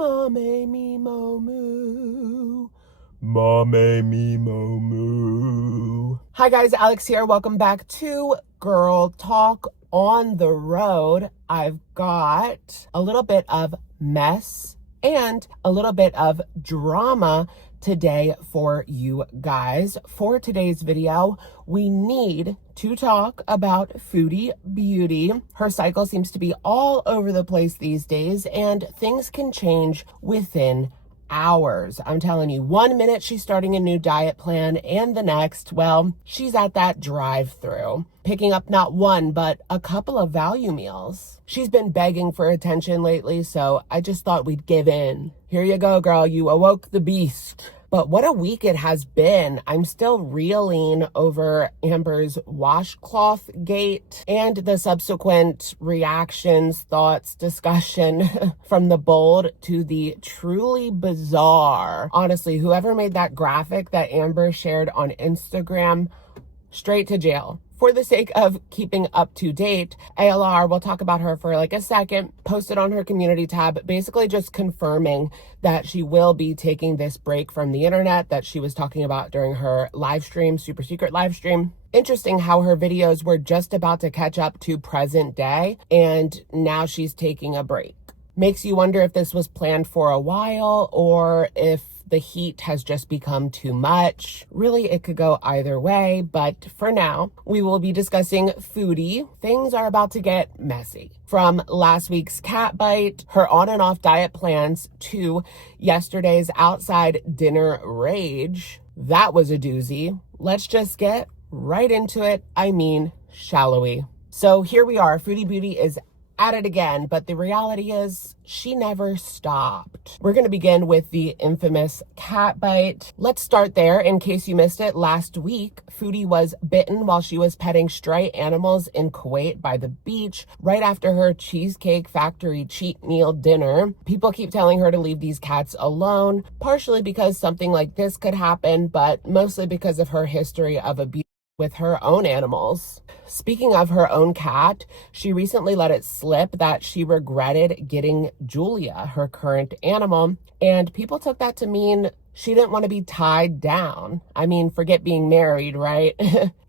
Mommy me mo moo. Mommy me mo moo. Hi guys, Alex here. Welcome back to Girl Talk on the Road. I've got a little bit of mess and a little bit of drama today for you guys. For today's video, we need to talk about Foodie Beauty. Her cycle seems to be all over the place these days, and things can change within hours. I'm telling you, 1 minute she's starting a new diet plan, and the next, well, she's at that drive-through, picking up not one, but a couple of value meals. She's been begging for attention lately, so I just thought we'd give in. Here you go, girl. You awoke the beast. But what a week it has been. I'm still reeling over Amber's washcloth gate and the subsequent reactions, thoughts, discussion from the bold to the truly bizarre. Honestly, whoever made that graphic that Amber shared on Instagram, straight to jail. For the sake of keeping up to date, ALR, we'll talk about her for like a second, posted on her community tab, basically just confirming that she will be taking this break from the internet that she was talking about during her live stream, super secret live stream. Interesting how her videos were just about to catch up to present day, and now she's taking a break. Makes you wonder if this was planned for a while or if the heat has just become too much. Really, it could go either way, but for now, we will be discussing Foodie. Things are about to get messy. From last week's cat bite, her on and off diet plans, to yesterday's outside dinner rage. That was a doozy. Let's just get right into it. I mean, shall we? So here we are. Foodie Beauty is at it again, but the reality is she never stopped. We're going to begin with the infamous cat bite. Let's start there. In case you missed it, last week, Foodie was bitten while she was petting stray animals in Kuwait by the beach right after her Cheesecake Factory cheat meal dinner. People keep telling her to leave these cats alone, partially because something like this could happen, but mostly because of her history of abuse with her own animals. Speaking of her own cat, she recently let it slip that she regretted getting Julia, her current animal, and people took that to mean she didn't want to be tied down. I mean, forget being married, right?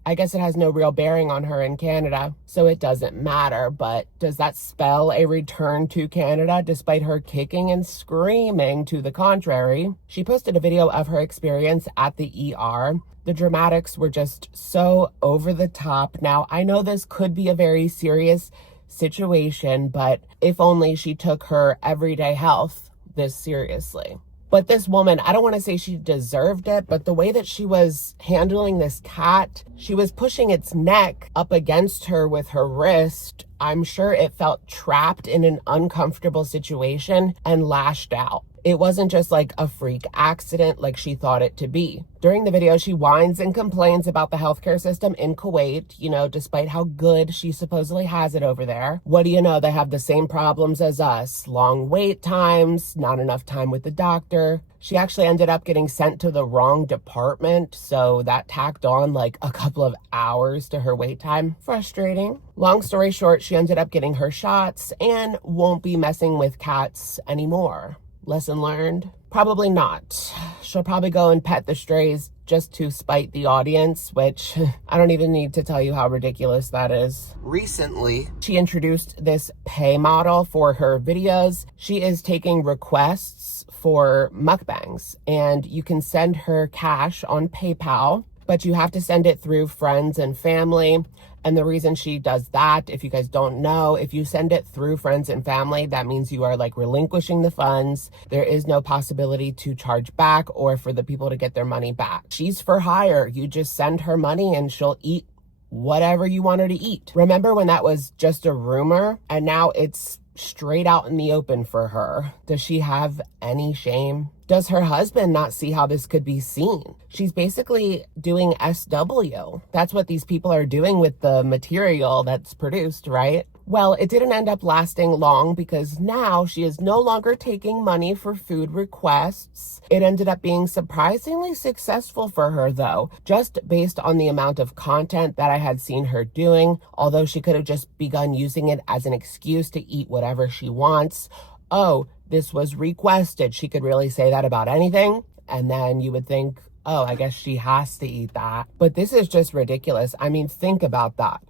I guess it has no real bearing on her in Canada, so it doesn't matter, but does that spell a return to Canada despite her kicking and screaming to the contrary? She posted a video of her experience at the ER. The dramatics were just so over the top. Now, I know this could be a very serious situation, but if only she took her everyday health this seriously. But this woman, I don't want to say she deserved it, but the way that she was handling this cat, she was pushing its neck up against her with her wrist. I'm sure it felt trapped in an uncomfortable situation and lashed out. It wasn't just like a freak accident like she thought it to be. During the video, she whines and complains about the healthcare system in Kuwait, despite how good she supposedly has it over there. What do you know? They have the same problems as us. Long wait times, not enough time with the doctor. She actually ended up getting sent to the wrong department, so that tacked on like a couple of hours to her wait time. Frustrating. Long story short, she ended up getting her shots and won't be messing with cats anymore. Lesson learned? Probably not. She'll probably go and pet the strays just to spite the audience, which I don't even need to tell you how ridiculous that is. Recently, she introduced this pay model for her videos. She is taking requests for mukbangs, and you can send her cash on PayPal, but you have to send it through friends and family. And the reason she does that, if you guys don't know, if you send it through friends and family, that means you are like relinquishing the funds. There is no possibility to charge back or for the people to get their money back. She's for hire. You just send her money and she'll eat whatever you want her to eat. Remember when that was just a rumor and now it's straight out in the open for her? Does she have any shame? Does her husband not see how this could be seen? She's basically doing SW. That's what these people are doing with the material that's produced, right? Well, it didn't end up lasting long because now she is no longer taking money for food requests. It ended up being surprisingly successful for her though, just based on the amount of content that I had seen her doing, although she could have just begun using it as an excuse to eat whatever she wants. Oh, this was requested. She could really say that about anything. And then you would think, oh, I guess she has to eat that. But this is just ridiculous. I mean, think about that.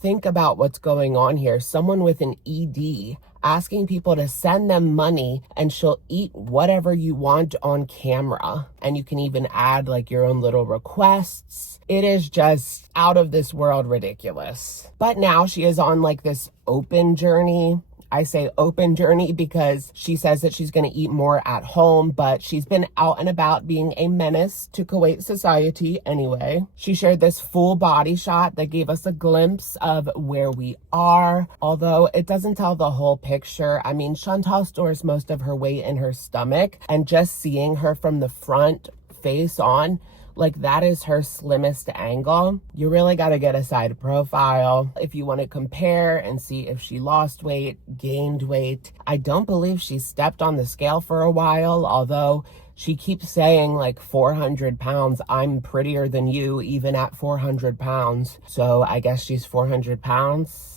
Think about what's going on here. Someone with an ED asking people to send them money and she'll eat whatever you want on camera. And you can even add like your own little requests. It is just out of this world ridiculous. But now she is on like this open journey. I say open journey because she says that she's going to eat more at home, but she's been out and about being a menace to Kuwait society anyway. She shared this full body shot that gave us a glimpse of where we are, although it doesn't tell the whole picture. I mean, Chantal stores most of her weight in her stomach, and just seeing her from the front face on, like that is her slimmest angle. You really got to get a side profile if you want to compare and see if she lost weight, gained weight. I don't believe she stepped on the scale for a while, although she keeps saying like 400 pounds. I'm prettier than you even at 400 pounds. So I guess she's 400 pounds.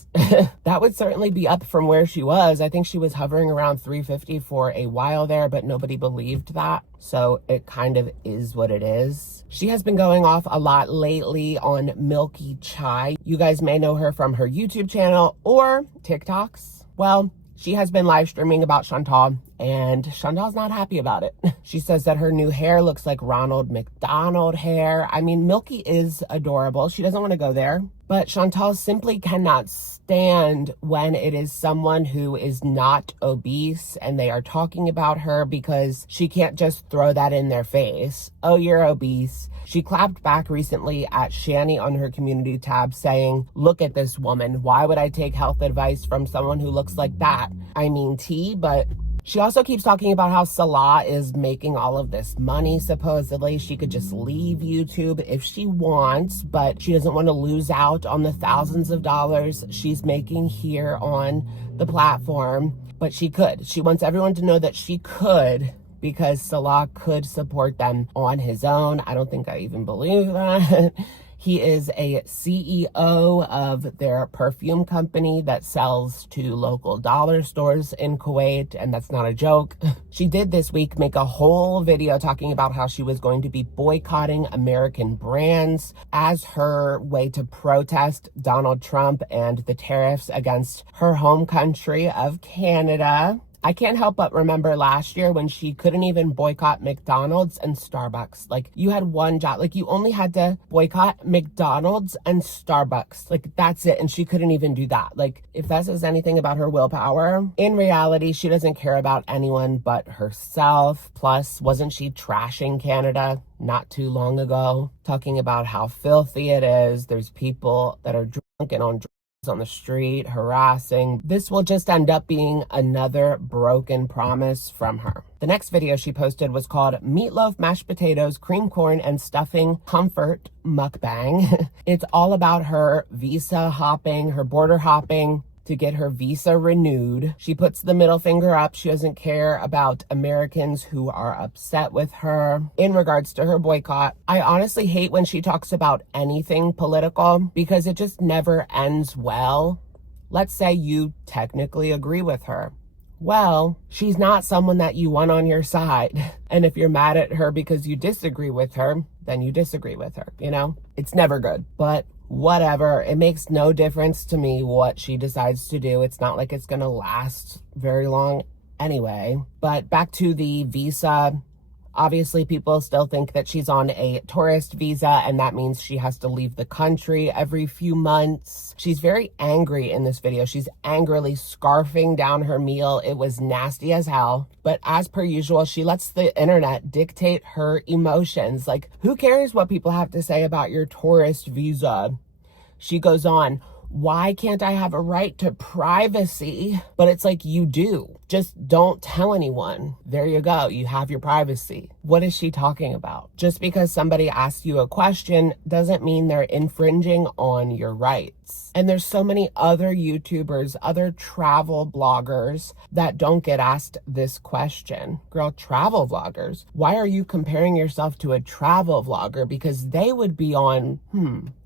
That would certainly be up from where she was. I think she was hovering around 350 for a while there, but nobody believed that. So it kind of is what it is. She has been going off a lot lately on Milky Chai. You guys may know her from her YouTube channel or TikToks. Well, she has been live streaming about Chantal, and Chantal's not happy about it. She says that her new hair looks like Ronald McDonald hair. I mean, Milky is adorable. She doesn't want to go there. But Chantal simply cannot stand when it is someone who is not obese and they are talking about her, because she can't just throw that in their face. Oh, you're obese. She clapped back recently at Shani on her community tab saying, look at this woman. Why would I take health advice from someone who looks like that? I mean, tea, but she also keeps talking about how Salah is making all of this money, supposedly. She could just leave YouTube if she wants, but she doesn't want to lose out on the thousands of dollars she's making here on the platform. But she could. She wants everyone to know that she could, because Salah could support them on his own. I don't think I even believe that. He is a CEO of their perfume company that sells to local dollar stores in Kuwait, and that's not a joke. She did this week make a whole video talking about how she was going to be boycotting American brands as her way to protest Donald Trump and the tariffs against her home country of Canada. I can't help but remember last year when she couldn't even boycott McDonald's and Starbucks. Like, you had one job. Like, you only had to boycott McDonald's and Starbucks. Like, that's it. And she couldn't even do that. Like, if that says anything about her willpower, in reality, she doesn't care about anyone but herself. Plus, wasn't she trashing Canada not too long ago? Talking about how filthy it is. There's people that are drunk and on drugs on the street, harassing. This will just end up being another broken promise from her. The next video she posted was called Meatloaf, Mashed Potatoes, Cream Corn, and Stuffing Comfort Mukbang. It's all about her visa hopping, her border hopping to get her visa renewed. She puts the middle finger up. She doesn't care about Americans who are upset with her in regards to her boycott. I honestly hate when she talks about anything political, because it just never ends well. Let's say you technically agree with her. Well, she's not someone that you want on your side. And if you're mad at her because you disagree with her, then you disagree with her, you know? It's never good. But whatever, it makes no difference to me what she decides to do. It's not like it's gonna last very long anyway. But back to the visa. Obviously, people still think that she's on a tourist visa, and that means she has to leave the country every few months. She's very angry in this video. She's angrily scarfing down her meal. It was nasty as hell. But as per usual, she lets the internet dictate her emotions. Like, who cares what people have to say about your tourist visa? She goes on, why can't I have a right to privacy? But it's like, you do. Just don't tell anyone. There you go. You have your privacy. What is she talking about? Just because somebody asks you a question doesn't mean they're infringing on your rights. And there's so many other YouTubers, other travel bloggers that don't get asked this question. Girl, travel vloggers. Why are you comparing yourself to a travel vlogger? Because they would be on,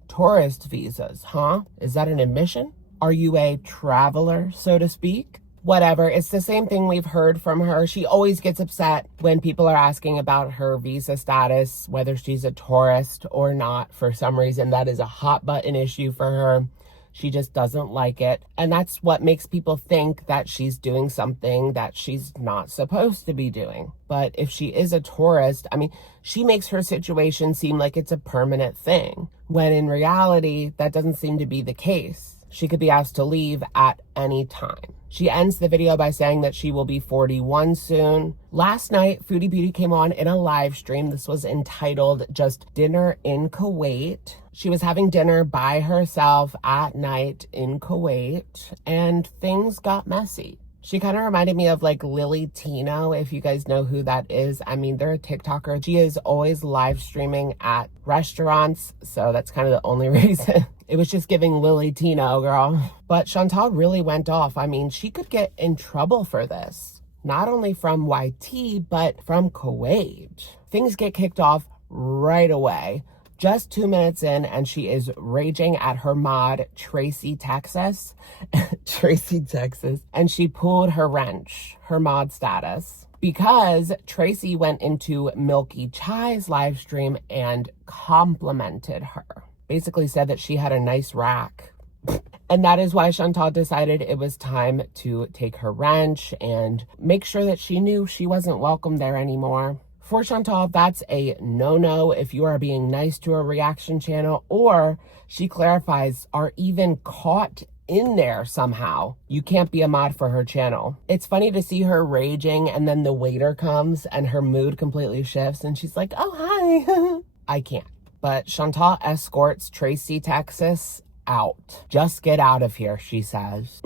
tourist visas, huh? Is that an admission? Are you a traveler, so to speak? whatever. It's the same thing we've heard from her. She always gets upset when people are asking about her visa status, whether she's a tourist or not. For some reason, that is a hot button issue for her. She just doesn't like it. And that's what makes people think that she's doing something that she's not supposed to be doing. But if she is a tourist, I mean, she makes her situation seem like it's a permanent thing, when in reality, that doesn't seem to be the case. She could be asked to leave at any time. She ends the video by saying that she will be 41 soon. Last night, Foodie Beauty came on in a live stream. This was entitled Just Dinner in Kuwait. She was having dinner by herself at night in Kuwait, and things got messy. She kind of reminded me of like Lily Tino, if you guys know who that is. I mean, they're a TikToker. She is always live streaming at restaurants, so that's kind of the only reason. It was just giving Lily Tino, girl. But Chantal really went off. I mean, she could get in trouble for this. Not only from YT, but from Kuwait. Things get kicked off right away. Just 2 minutes in, and she is raging at her mod, Tracy, Texas. Tracy, Texas. And she pulled her wrench, her mod status, because Tracy went into Milky Chai's live stream and complimented her. Basically said that she had a nice rack. And that is why Chantal decided it was time to take her wrench and make sure that she knew she wasn't welcome there anymore. For Chantal, that's a no-no if you are being nice to a reaction channel, or she clarifies, are even caught in there somehow. You can't be a mod for her channel. It's funny to see her raging, and then the waiter comes and her mood completely shifts and she's like, oh, hi. I can't. But Chantal escorts Tracy, Texas out. Just get out of here, she says.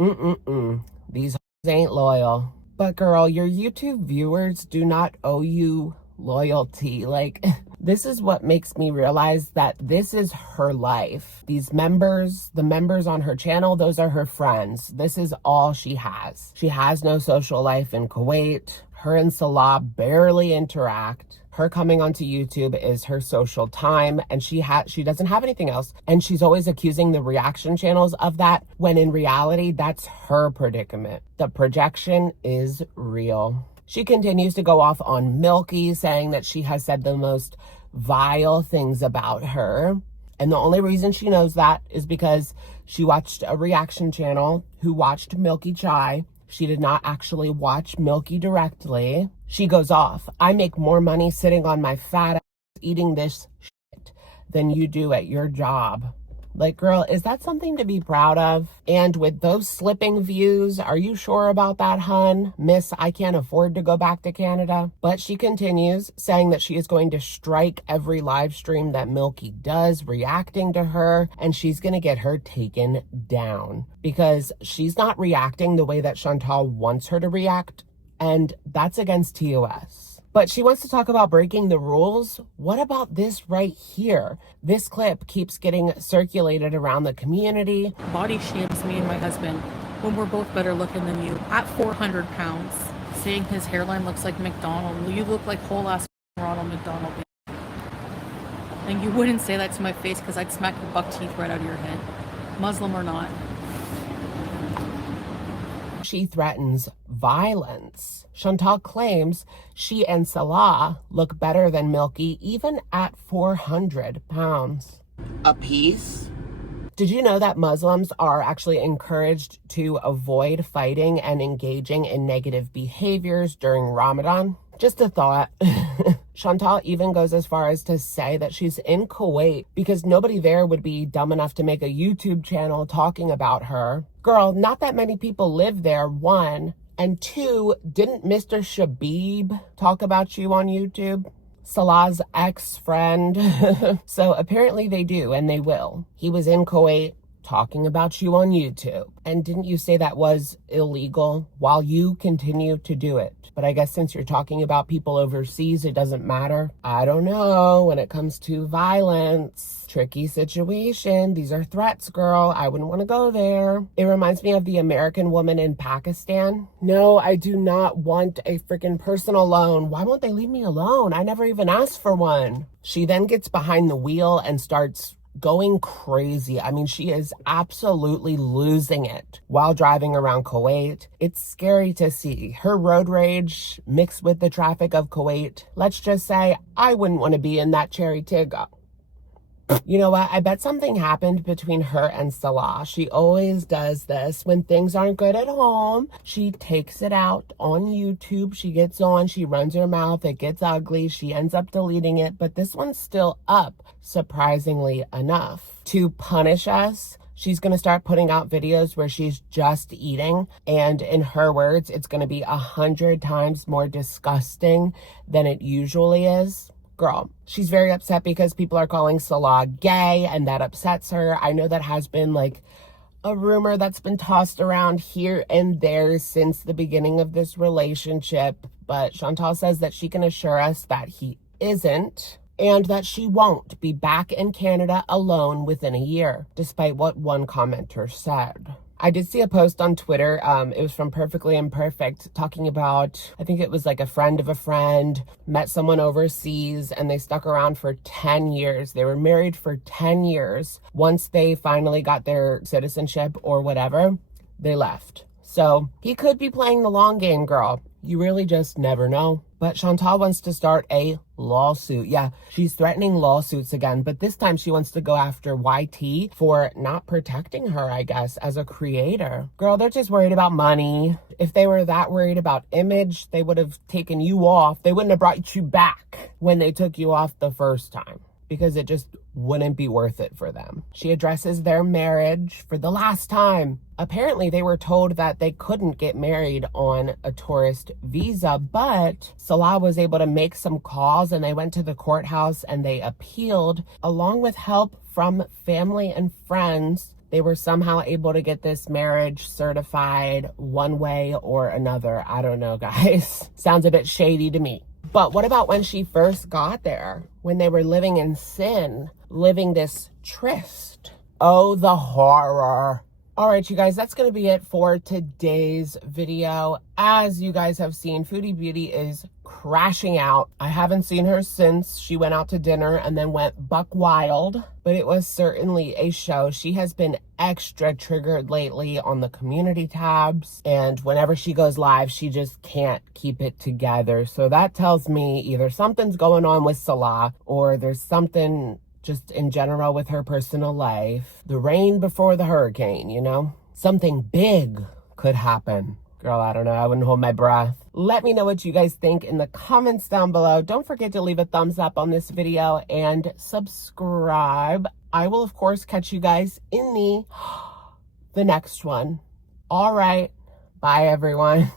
These ain't loyal. But girl, your YouTube viewers do not owe you loyalty. Like, this is what makes me realize that this is her life. These members, the members on her channel, those are her friends. This is all she has. She has no social life in Kuwait. Her and Salah barely interact. Her coming onto YouTube is her social time, and she doesn't have anything else. And she's always accusing the reaction channels of that, when in reality, that's her predicament. The projection is real. She continues to go off on Milky, saying that she has said the most vile things about her. And the only reason she knows that is because she watched a reaction channel who watched Milky Chai. She did not actually watch Milky directly. She goes off, I make more money sitting on my fat ass eating this shit than you do at your job. Like, girl, is that something to be proud of? And with those slipping views, are you sure about that, hun? Miss, I can't afford to go back to Canada. But she continues, saying that she is going to strike every live stream that Milky does, reacting to her, and she's going to get her taken down because she's not reacting the way that Chantal wants her to react, and that's against TOS. But she wants to talk about breaking the rules. What about this right here? This clip keeps getting circulated around the community. Body shames me and my husband when we're both better looking than you. At 400 pounds, saying his hairline looks like McDonald. You look like whole ass Ronald McDonald. And you wouldn't say that to my face because I'd smack your buck teeth right out of your head. Muslim or not. She threatens violence. Chantal claims she and Salah look better than Milky even at 400 pounds. A piece? Did you know that Muslims are actually encouraged to avoid fighting and engaging in negative behaviors during Ramadan? Just a thought. Chantal even goes as far as to say that she's in Kuwait because nobody there would be dumb enough to make a YouTube channel talking about her. Girl, not that many people live there, one. And two, didn't Mr. Shabib talk about you on YouTube? Salah's ex-friend. So apparently they do, and they will. He was in Kuwait talking about you on YouTube. And didn't you say that was illegal while you continue to do it? But I guess since you're talking about people overseas, it doesn't matter. I don't know. When it comes to violence, tricky situation. These are threats, girl. I wouldn't want to go there. It reminds me of the American woman in Pakistan. No, I do not want a freaking personal loan. Why won't they leave me alone? I never even asked for one. She then gets behind the wheel and starts going crazy. I mean, she is absolutely losing it while driving around Kuwait. It's scary to see her road rage mixed with the traffic of Kuwait. Let's just say I wouldn't want to be in that cherry Tiggo. You know what? I bet something happened between her and Salah. She always does this. When things aren't good at home, she takes it out on YouTube. She gets on, she runs her mouth, it gets ugly, she ends up deleting it. But this one's still up, surprisingly enough. To punish us, she's going to start putting out videos where she's just eating. And in her words, it's going to be 100 times more disgusting than it usually is. Girl, she's very upset because people are calling Salah gay and that upsets her. I know that has been like a rumor that's been tossed around here and there since the beginning of this relationship. But Chantal says that she can assure us that he isn't and that she won't be back in Canada alone within a year, despite what one commenter said. I did see a post on Twitter, it was from Perfectly Imperfect, talking about, I think it was like a friend of a friend, met someone overseas, and they stuck around for 10 years. They were married for 10 years. Once they finally got their citizenship or whatever, they left. So he could be playing the long game, girl. You really just never know. But Chantal wants to start a lawsuit. Yeah, she's threatening lawsuits again, but this time she wants to go after YT for not protecting her, I guess, as a creator. Girl, they're just worried about money. If they were that worried about image, they would have taken you off. They wouldn't have brought you back when they took you off the first time, because it just wouldn't be worth it for them. She addresses their marriage for the last time. Apparently, they were told that they couldn't get married on a tourist visa, but Salah was able to make some calls and they went to the courthouse and they appealed. Along with help from family and friends, they were somehow able to get this marriage certified one way or another. I don't know, guys. Sounds a bit shady to me. But what about when she first got there? When they were living in sin, living this tryst? Oh, the horror. All right, you guys, that's going to be it for today's video. As you guys have seen, Foodie Beauty is crashing out. I haven't seen her since she went out to dinner and then went buck wild, but it was certainly a show. She has been extra triggered lately on the community tabs, and whenever she goes live, she just can't keep it together. So that tells me either something's going on with Salah or there's something just in general with her personal life. The rain before the hurricane, you know? Something big could happen. Girl, I don't know. I wouldn't hold my breath. Let me know what you guys think in the comments down below. Don't forget to leave a thumbs up on this video and subscribe. I will, of course, catch you guys in the next one. All right. Bye, everyone.